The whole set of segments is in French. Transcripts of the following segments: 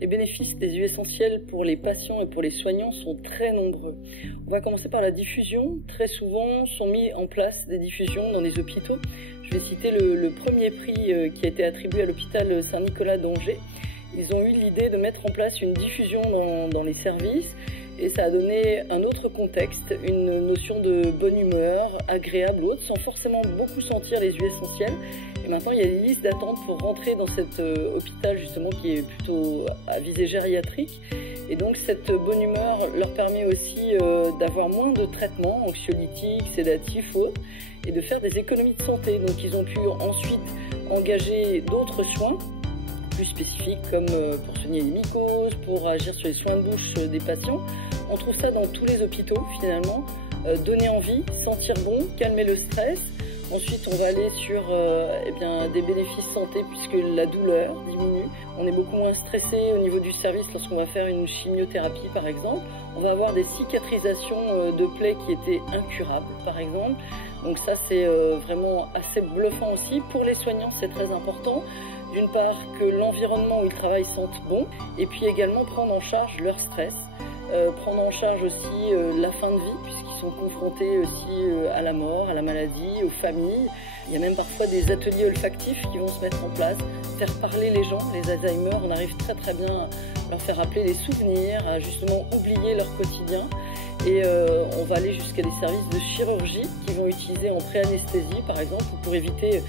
Les bénéfices des huiles essentielles pour les patients et pour les soignants sont très nombreux. On va commencer par la diffusion. Très souvent sont mis en place des diffusions dans les hôpitaux. Je vais citer le premier prix qui a été attribué à l'hôpital Saint-Nicolas d'Angers. Ils ont eu l'idée de mettre en place une diffusion dans les services et ça a donné un autre contexte, une notion de bonne humeur, agréable ou autre, sans forcément beaucoup sentir les huiles essentielles. Et maintenant, il y a des listes d'attente pour rentrer dans cet hôpital justement qui est plutôt à visée gériatrique. Et donc cette bonne humeur leur permet aussi d'avoir moins de traitements anxiolytiques, sédatifs ou autres, et de faire des économies de santé. Donc ils ont pu ensuite engager d'autres soins plus spécifiques comme pour soigner les mycoses, pour agir sur les soins de bouche des patients. On trouve ça dans tous les hôpitaux finalement. Donner envie, sentir bon, calmer le stress. Ensuite, on va aller sur des bénéfices santé puisque la douleur diminue. On est beaucoup moins stressé au niveau du service lorsqu'on va faire une chimiothérapie par exemple. On va avoir des cicatrisations de plaies qui étaient incurables par exemple. Donc ça c'est vraiment assez bluffant aussi. Pour les soignants c'est très important. D'une part que l'environnement où ils travaillent sente bon et puis également prendre en charge leur stress. Prendre en charge aussi la fin de vie puisqu'ils sont confrontés aussi à la mort, à la maladie, aux familles. Il y a même parfois des ateliers olfactifs qui vont se mettre en place, faire parler les gens, les Alzheimer, on arrive très bien à leur faire rappeler les souvenirs, à justement oublier leur quotidien. Et on va aller jusqu'à des services de chirurgie qui vont utiliser en pré-anesthésie par exemple pour éviter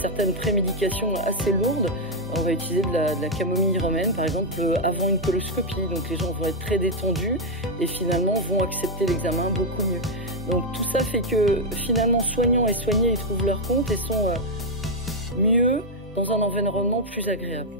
certaines prémédications assez lourdes. On va utiliser de la camomille romaine par exemple avant une coloscopie, donc les gens vont être très détendus et finalement vont accepter l'examen beaucoup mieux. Donc tout ça fait que finalement soignants et soignés ils trouvent leur compte et sont mieux dans un environnement plus agréable.